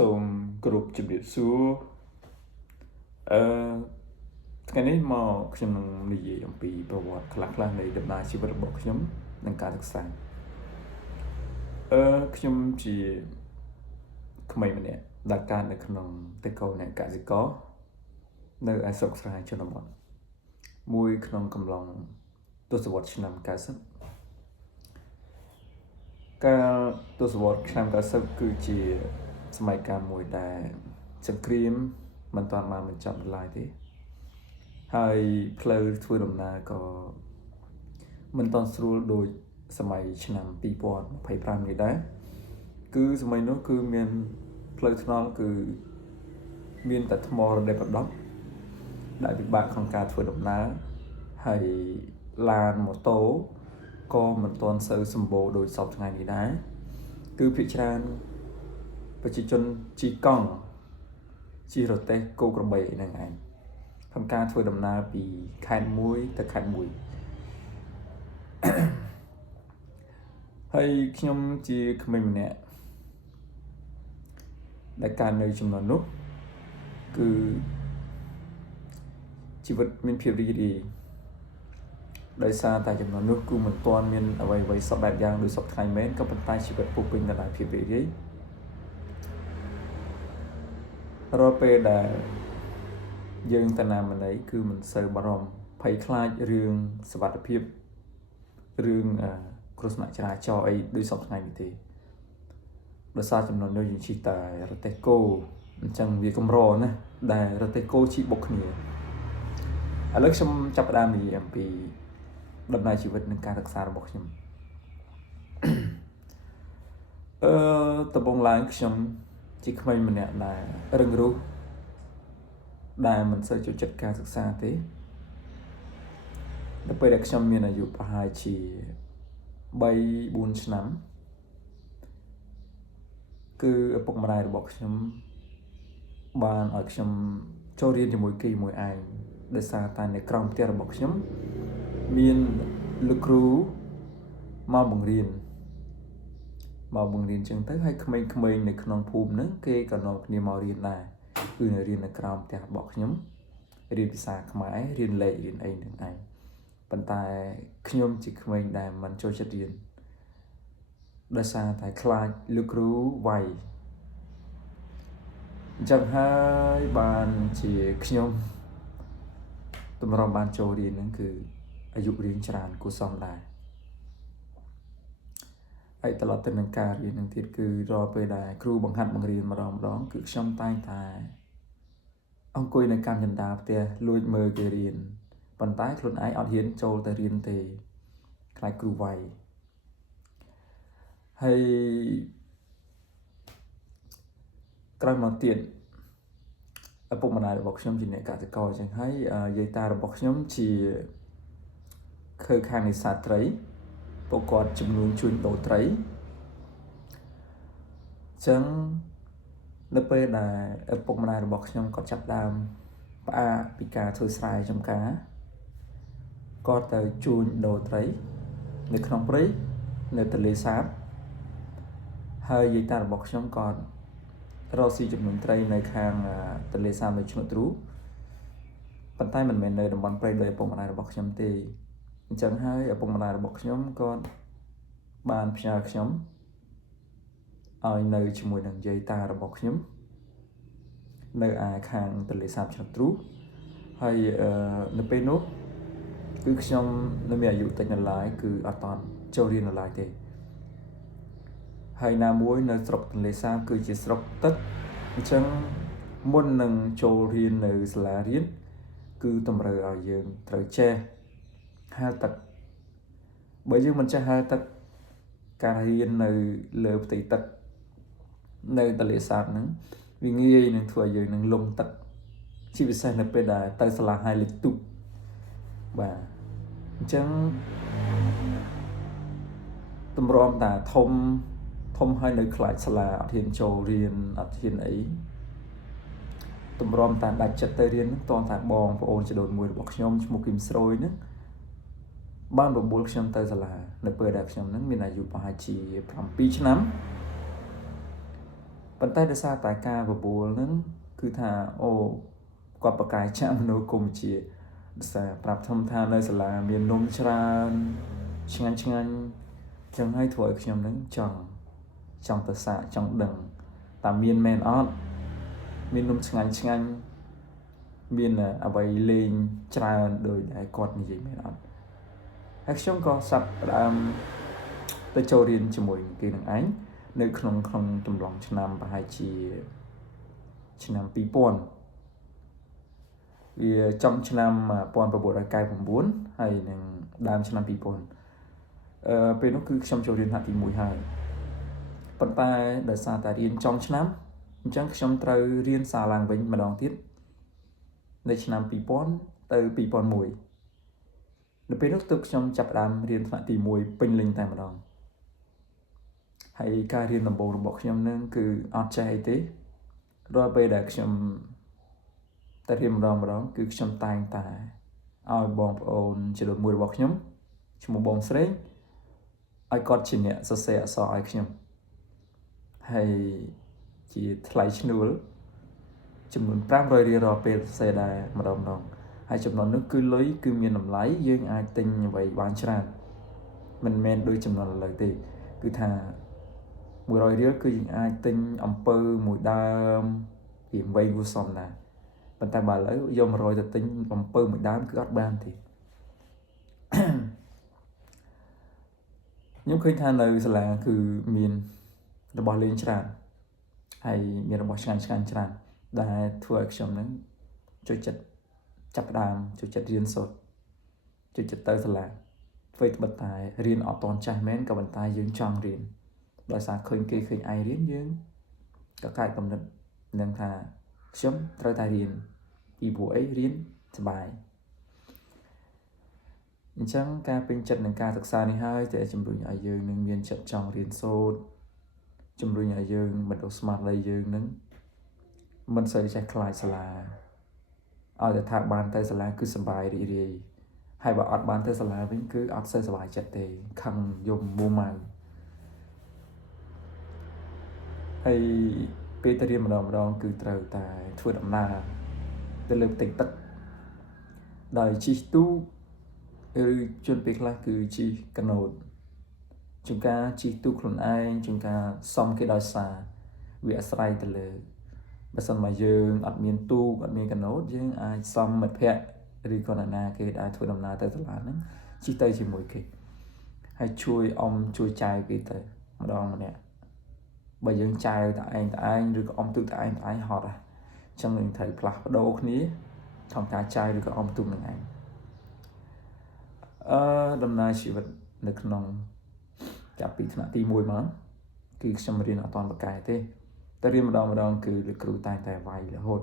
សូមគោរពជំរាបសួរថ្ងៃនេះមកខ្ញុំនឹងនិយាយអំពីប្រវត្តិខ្លះៗនៃដំណើរជីវិតរបស់ខ្ញុំនិងការសិក្សាខ្ញុំជាក្មេងម្នាក់ដែលកើតនៅក្នុងតេកូអ្នកកសិករនៅឯស្រុកស្រែជនបទមួយក្នុងកំឡុងទសវត្សរ៍ឆ្នាំ90កាលទសវត្សរ៍ឆ្នាំ90គឺជាសម័យកាលមួយដែលសង្គ្រាមមិនទាន់បានបញ្ចប់ឡើយទេហើយផ្លូវធ្វើដំណើរក៏មិនទាន់ស្រួលដូចសម័យឆ្នាំ2025នេះដែរគឺសម័យនោះគឺមានផ្លូវថ្នល់គឺមានតែថ្មរដេបដប់ដែលពិបាកក្នុងការធ្វើដំណើរហើយឡានម៉ូតូក៏មិនទាន់សូវសម្បូរដូចសពថ្ងៃនេះដែរគឺភាគច្រើនប្រជាជនជិះកង់ជិះរទេះគោក្របីហ្នឹងឯងក្នុងការធ្វើដំណើរពីខេត្តមួយទៅខេត្តមួយហើយខ្ញុំជាក្មេងម្នាក់ដែលកើតនៅចំនួននោះគឺជីវិតមានភាពរីករាយដោយសារតែចំនួននោះគឺមិនទាន់មានអ្វីៗសពបែបយ៉ាងដូចសពថ្ងៃមែនក៏ប៉ុន្តែជីវិតពោពេញទៅដោយភាពរីករាយរាល់ពេលដែលយើងទៅណាម្ដីគឺមិនសូវបារម្ភភ័យខ្លាចរឿងសុវត្ថិភាពរឿងគ្រោះថ្នាក់ចរាចរណ៍អីដូចសពថ្ងៃនេះទេដោយសារចំនួននោះយើងជិះតែរទេះគោអញ្ចឹងវាកម្រណាស់ដែលរទេះគោជិះបុកគ្នាឥឡូវខ្ញុំចាប់ផ្ដើមនិយាយអំពីដំណើរជីវិតនិងការសិក្សារបស់ខ្ញុំដំបូងឡើងខ្ញុំជាក្មេងម្នាក់ដែលរឹងរូសដែលមិនសូវចូលចិត្តការសិក្សាទេដល់ពេលដែលខ្ញុំមានអាយុប្រហែលជា3-4ឆ្នាំគឺឪពុកម្ដាយរបស់ខ្ញុំបានឲ្យខ្ញុំចូលរៀនជាមួយគេមួយឯងដោយសារតែនៅក្រោមផ្ទះរបស់ខ្ញុំមានលោកគ្រូមកបង្រៀនចឹងទៅហើយក្មេងៗនៅក្នុងភូមិហ្នឹងគេក៏នាំគ្នាមករៀនដែរគឺនៅរៀននៅក្រោមផ្ទះរបស់ខ្ញុំរៀនភាសាខ្មែររៀនលេខរៀនអីហ្នឹងឯងប៉ុន្តែខ្ញុំជាក្មេងដែលមិនចូលចិត្តរៀនដោយសារតែខ្លាចលោកគ្រូវាយអញ្ចឹងហើយបានជាខ្ញុំតម្រុំបានចូលរៀនហ្នឹងគឺអាយុរៀងច្រើនគួរសមដែរហើយត្រឡប់ទៅនឹងការរៀននឹងទៀតគឺរាល់ពេលដែលគ្រូបង្ហាត់បង្រៀនម្ដងគឺខ្ញុំតែងតែអង្គុយនៅកម្មចន្ទាផ្ទះលួចមើលគេរៀនប៉ុន្តែខ្លួនឯងអត់ហ៊ានចូលទៅរៀនទេខ្លាចគ្រូវាយហើយក្រោយមកទៀតឪពុកម្ដាយរបស់ខ្ញុំជាអ្នកកសិករអញ្ចឹងហើយយាយតារបស់ខ្ញុំជាខើខាងនេសាទត្រីពួកគាត់ជំនួញជួញដូរត្រីអញ្ចឹងនៅពេលដែលឪពុកម្ដាយរបស់ខ្ញុំគាត់ចាប់ដើមផ្អាកពីការធ្វើស្រែចម្ការគាត់ទៅជួញដូរត្រីនៅក្នុងព្រៃនៅទន្លេសាបហើយយាយតារបស់ខ្ញុំក៏រកស៊ីចំនួនត្រីនៅខាងទន្លេសាបនៅឆ្នេរទ្រូប៉ុន្តែមិនមែននៅតំបន់ព្រៃដោយឪពុកម្ដាយរបស់ខ្ញុំទេអញ្ចឹងហើយឪពុកម្ដាយរបស់ខ្ញុំក៏បានផ្ញើខ្ញុំឲ្យនៅជាមួយនឹងយាយតារបស់ខ្ញុំនៅឯខាងទន្លេសាបឆ្នេរទ្រូហើយនៅពេលនោះគឺខ្ញុំនៅមានអាយុតិចនៅឡើយគឺអត់តន់ចូលរៀននៅឡើយទេហើយណាមួយនៅស្រុកទន្លេសាបគឺជាស្រុកទឹកអញ្ចឹងមុននឹងចូលរៀននៅសាលារៀនគឺតម្រូវឲ្យយើងត្រូវចេះហាលទឹកបើយើងមិនចេះហាលទឹកការរៀននៅលើផ្ទៃទឹកនៅទន្លេសាបហ្នឹងវាងាយនឹងធ្វើឲ្យយើងនឹងលង់ទឹកជាពិសេសនៅពេលដែលទៅសាលាហើយលេខទូកបាទអញ្ចឹងតម្រាំតាធំហើយនៅខ្លាចសាលាអត់ហ៊ានចូលរៀនអត់ហ៊ានអីតម្រាំតាដាច់ចិត្តទៅរៀនតតែបងប្អូនជីដូនមួយរបស់ខ្ញុំឈ្មោះគឹមស្រួយហ្នឹងបានបបួលខ្ញុំទៅសាលានៅពេលដែលខ្ញុំហ្នឹងមានអាយុប្រហែលជា7ឆ្នាំ ប៉ុន្តែដោយសារតែការបបួលហ្នឹងគឺថាអូគាត់ប្រកាយចាក់មនោគមជាដោយសារប្រាប់ធំថានៅសាលាមាននំច្រើនឆ្ងាញ់ចឹងហើយធ្វើឲ្យខ្ញុំហ្នឹងចង់ទៅសាកចង់ដឹងតើមានមែនអត់មាននំឆ្ងាញ់មានអ្វីលេងច្រើនដោយដែលគាត់និយាយមែនអត់ហើយខ្ញុំក៏សាប់ផ្ដើមទៅចូលរៀនជាមួយគេនឹងឯងនៅក្នុងទម្រង់ឆ្នាំប្រហែលជាឆ្នាំ2000វាចំឆ្នាំ1999ហើយនឹងដើមឆ្នាំ2000ពេលនោះគឺខ្ញុំចូលរៀនថ្នាក់ទី1ហើយប៉ុន្តែដោយសារតែរៀនចំឆ្នាំអញ្ចឹងខ្ញុំត្រូវរៀនសារឡើងវិញម្ដងទៀតនៅឆ្នាំ2000ទៅ2001នៅពេលនោះទើបខ្ញុំចាប់ផ្ដើមរៀនថ្នាក់ទី1ពេញលេញតែម្ដងហើយការរៀនដំបូងរបស់ខ្ញុំនឹងគឺអត់ចេះអីទេរាល់ពេលដែលខ្ញុំតែរៀនម្ដងគឺខ្ញុំតែងតែឲ្យបងប្អូនជាដូចមួយរបស់ខ្ញុំឈ្មោះបងស្រីឲ្យគាត់ជាអ្នកសរសេរអក្សរឲ្យខ្ញុំហើយជាថ្លៃឈ្នួលចំនួន500រៀលរាល់ពេលសរសេរដែរម្ដងហើយចំនួននោះគឺលុយគឺមានតម្លៃយើងអាចទិញអ្វីបានច្រើនមិនមែនដូចចំនួនឥឡូវទេគឺថា100រៀលគឺយើងអាចទិញអំពៅមួយដើមពីអ្វីគួរសមណាស់ប៉ុន្តែបើឥឡូវយក100ទៅទិញអំពៅមួយដើមគឺអត់បានទេខ្ញុំឃើញថានៅសាលាគឺមានរបស់លេងច្រើនហើយមានរបស់ឆ្ងាញ់ច្រើនដែលធ្វើឲ្យខ្ញុំនឹងចូលចិត្តចាប់ផ្ដើមចូលចិត្តរៀនសូត្រចូលចិត្តទៅសាលាធ្វើត្បិតតែរៀនអត់តន់ចាស់មែនក៏ប៉ុន្តែយើងចង់រៀនដោយសារឃើញគេឃើញឯងរៀនយើងក៏កាយកំណត់នឹងថាខ្ញុំត្រូវតែរៀនពីព្រោះអីរៀនសប្បាយអញ្ចឹងការពេញចិត្តនឹងការសិក្សានេះហើយតែជំរុញឲ្យយើងនឹងមានចិត្តចង់រៀនសូត្រជំរុញឲ្យយើងបណ្ដុះស្មារតីយើងនឹងមិនសូវចេះខ្លាចសាលាឲ្យតែថាបានទៅសាលាគឺសប្បាយរីករាយហើយបើអត់បានទៅសាលាវិញគឺអត់សូវសប្បាយចិត្តទេខឹងយំមួម៉ៅហើយពេលទៅរៀនម្ដងគឺត្រូវតែធ្វើដំណើរទៅលើផ្ទៃទឹកដោយជិះទូកឬជួនពេលខ្លះគឺជិះកាណូតជួនកាលជិះទូកខ្លួនឯងជួនកាលសំគេដោយសារវាអាស្រ័យទៅលើបើសិនមកយើងអត់មានទូកអត់មានកាណូតយើងអាចសំមិត្តភ័ក្តិឬក៏អ្នកណាគេដែលធ្វើដំណើរទៅសាលាហ្នឹងជិះទៅជាមួយគេហើយជួយចែវគេទៅម្ដងម្នាក់បើយើងចែវតែឯងឬក៏អ៊ំទូកតែឯងហត់អញ្ចឹងយើងត្រូវផ្លាស់ប្ដូរគ្នាក្នុងការចែវឬក៏អ៊ំទូកនឹងឯងដំណើរជីវិតនៅក្នុងចាប់ពីថ្នាក់ទី1មកគឺខ្ញុំរៀនអត់ទាន់បកែទេតែរៀនម្ដងគឺលោកគ្រូតែងតែវាយរហូត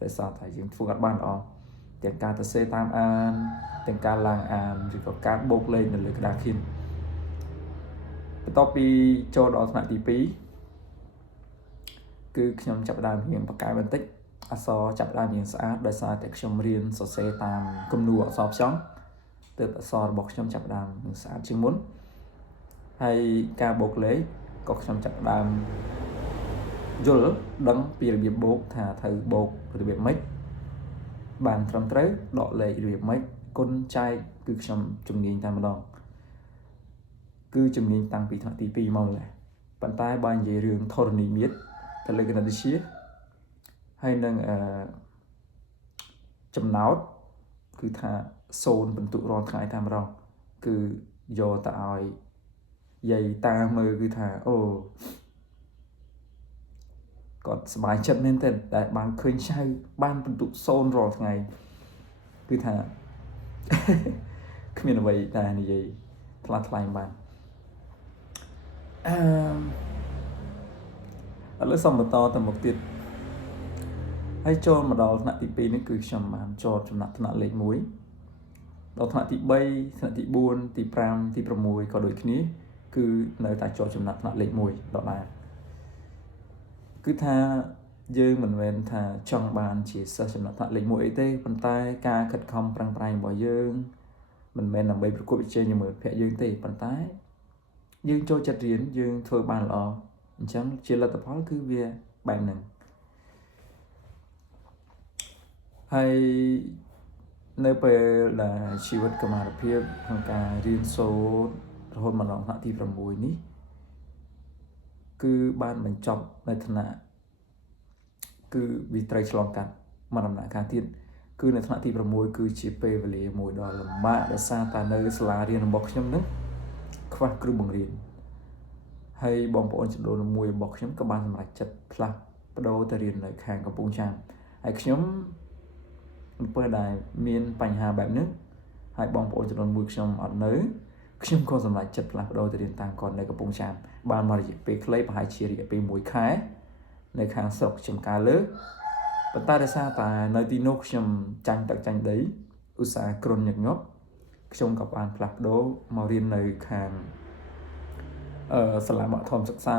តែសារតែយើងធ្វើអត់បានល្អទាំងការទៅសេតាមអានទាំងការឡើងអានឬក៏ការបូកលេខនៅលើក្តារខៀនបន្ទាប់ពីចូលដល់ថ្នាក់ទី2គឺខ្ញុំចាប់ផ្ដើមរៀនបកែបន្តិចអក្សរចាប់ផ្ដើមរៀនស្អាតដោយសារតែខ្ញុំរៀនសរសេរតាមគំនូរអក្សរផ្សំទើបអក្សររបស់ខ្ញុំចាប់ផ្ដើមនឹងស្អាតជាងមុនហើយការបូកលេខក៏ខ្ញុំចាប់ផ្ដើមយល់ដឹងពីរបៀបបូកថាត្រូវបូករបៀបម៉េចបានត្រឹមត្រូវដកលេខរបៀបម៉េចគុណចែកគឺខ្ញុំជំនាញតែម្ដងគឺជំនាញតាំងពីថ្នាក់ទី2មកម្ល៉េះប៉ុន្តែបើនិយាយរឿងធរណីមាត្រទៅលើគណិតវិទ្យាហើយនឹងចំណោទគឺថា0បន្ទុករាល់ថ្ងៃតែម្ដងគឺយកទៅឲ្យយាយតាមើលគឺថាអូគាត់សប្បាយចិត្តមែនទេដែលបានឃើញចៅបានបន្ទុក0រាល់ថ្ងៃគឺថាគ្មានអ្វីតែនិយាយថ្លៃបានឥឡូវសូមបន្តទៅមុខទៀតហើយចូលមកដល់ថ្នាក់ទី2នេះគឺខ្ញុំបានចតចំណាត់ថ្នាក់លេខ1ដល់ថ្នាក់ទី3ថ្នាក់ទី4ទី5ទី6ក៏ដូចគ្នាគឺនៅតែចតចំណាត់ថ្នាក់លេខ1ដដែលគឺថាយើងមិនមែនថាចង់បានជាសិស្សចំណាត់ថ្នាក់លេខ1អីទេប៉ុន្តែការខិតខំប្រឹងប្រែងរបស់យើងមិនមែនដើម្បីប្រកួតប្រជែងជាមួយមិត្តភ័ក្តិយើងទេប៉ុន្តែយើងចូលចិត្តរៀនយើងធ្វើបានល្អអញ្ចឹងជាលទ្ធផលគឺវា បែបហ្នឹងហើយនៅពេលដែលជីវិតកម្មាភិបក្នុងការរៀនសូត្ររហូតមកដល់ថ្នាក់ទី6នេះគឺបានបញ្ចប់នៅថ្នាក់គឺវាត្រូវឆ្លងកាត់មកដំណាក់កាលទៀតគឺនៅថ្នាក់ទី6គឺជាពេលវេលាមួយដ៏លំបាកដោយសារតែនៅសាលារៀនរបស់ខ្ញុំហ្នឹងខ្វះគ្រូបង្រៀនហើយបងប្អូនចំនួនមួយរបស់ខ្ញុំក៏បានសម្រេចចិត្តផ្លាស់ប្ដូរទៅរៀននៅខាងកំពង់ចាមហើយខ្ញុំនៅពេលដែលមានបញ្ហាបែបនេះហើយបងប្អូនចំនួនមួយខ្ញុំអត់នៅខ្ញុំក៏សម្រេចចិត្តផ្លាស់ប្ដូរទៅរៀនតាមគាត់នៅកំពង់ចាមបានមករយៈពេលខ្លីប្រហែលជារយៈពេល1ខែនៅខាងស្រុកចំការលើប៉ុន្តែដោយសារតែនៅទីនោះខ្ញុំចាញ់ទឹកចាញ់ដីឧស្សាហ៍គ្រុនញឹកញាប់ខ្ញុំក៏បានផ្លាស់ប្ដូរមករៀននៅខាងសាលាបឋមសិក្សា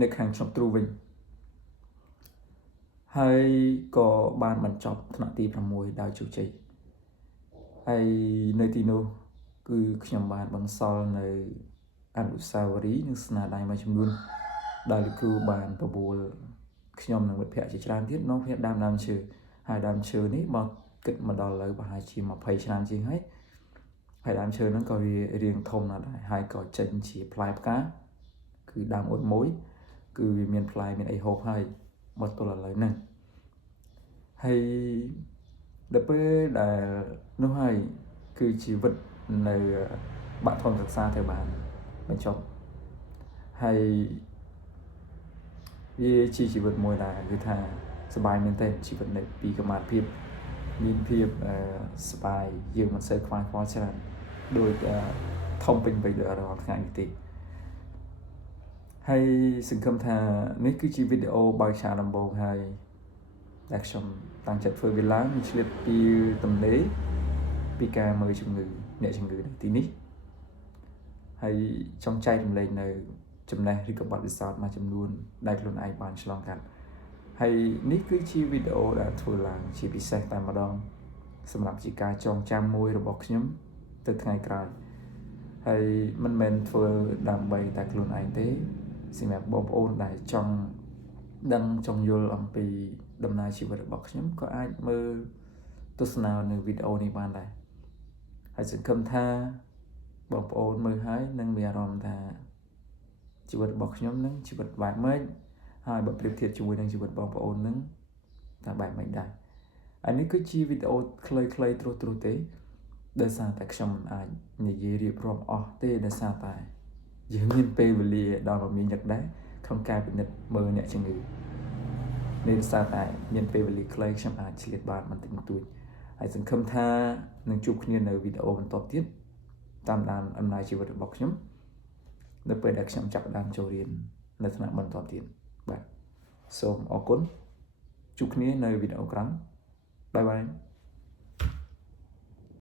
នៅខាងខ្ញុំទ្រូវិញហើយក៏បានបញ្ចប់ថ្នាក់ទី6ដោយជោគជ័យហើយនៅទីនោះគឺខ្ញុំបានបន្សល់នៅអនុស្សាវរីយ៍និងស្នាដៃមួយចំនួនដែលលោកគ្រូបានបបួលខ្ញុំនិងមិត្តភ័ក្តិជាច្រើនទៀតនាំគ្នាដើមឈើហើយដើមឈើនេះមកគិតមកដល់ឥឡូវប្រហែលជា20ឆ្នាំជាងហើយដើមឈើហ្នឹងក៏វារៀងធំណាស់ដែរហើយក៏ចេញជាផ្លែផ្កាគឺដើមមួយគឺវាមានផ្លែមានអីហូបហើយមកទល់ឥឡូវហ្នឹងហើយដល់ពេលដែលនោះហើយគឺជីវិតនៅបឋមសិក្សាទៅបានបញ្ចប់ហើយវាជាជីវិតមួយដែលគឺថាសប្បាយមែនទែនជីវិតនៅពីកម្មាភិបមានភាពសប្បាយយើងមិនសូវខ្វល់ច្រើនដូចធំពេញពេញដូចរាល់ថ្ងៃនេះទេហើយសង្ឃឹមថានេះគឺជាវីដេអូបើកឆាកដំបូងហើយដែលខ្ញុំតាំងចិត្តធ្វើវាឡើងឆ្លៀតពីទំនេរពីការមើលជំងឺអ្នកជំងឺនៅទីនេះហើយចង់ចែករំលែកនៅចំណេះឬក៏បទពិសោធន៍មួយចំនួនដែលខ្លួនឯងបានឆ្លងកាត់ហើយនេះគឺជាវីដេអូដែលធ្វើឡើងជាពិសេសតែម្ដងសម្រាប់ជាការចងចាំមួយរបស់ខ្ញុំទៅថ្ងៃក្រោយហើយមិនមែនធ្វើដើម្បីតែខ្លួនឯងទេសម្រាប់បងប្អូនដែលចង់ដឹងចង់យល់អំពីដំណើរជីវិតរបស់ខ្ញុំក៏អាចមើលទស្សនានៅវីដេអូនេះបានដែរហើយសង្ឃឹមថាបងប្អូនមើលហើយនឹងមានអារម្មណ៍ថាជីវិតរបស់ខ្ញុំនឹងជីវិតបែបម៉េចហើយបើប្រៀបធៀបជាមួយនឹងជីវិតបងប្អូននឹងថាបែបម៉េចដែរអានេះគឺជាវីដេអូខ្លីៗត្រួសទេដោយសារតែខ្ញុំមិនអាចនិយាយរៀបរាប់អស់ទេដោយសារតែយើងមានពេលវេលាដល់មមាញឹកដែរក្នុងការពិនិត្យមើលអ្នកជំងឺនេះដោយសារតែមានពេលវេលាខ្លីខ្ញុំអាចឆ្លៀតបានបន្តិចបន្តួចហើយសង្ឃឹមថានឹងជួបគ្នានៅវីដេអូបន្តទៀតតាមដានអំណាចជីវិតរបស់ខ្ញុំនៅពេលដែលខ្ញុំចាប់ផ្ដើមចូលរៀននៅថ្នាក់បន្តទៀតបាទសូមអរគុណជួបគ្នានៅវីដេអូក្រោយបាយបាយ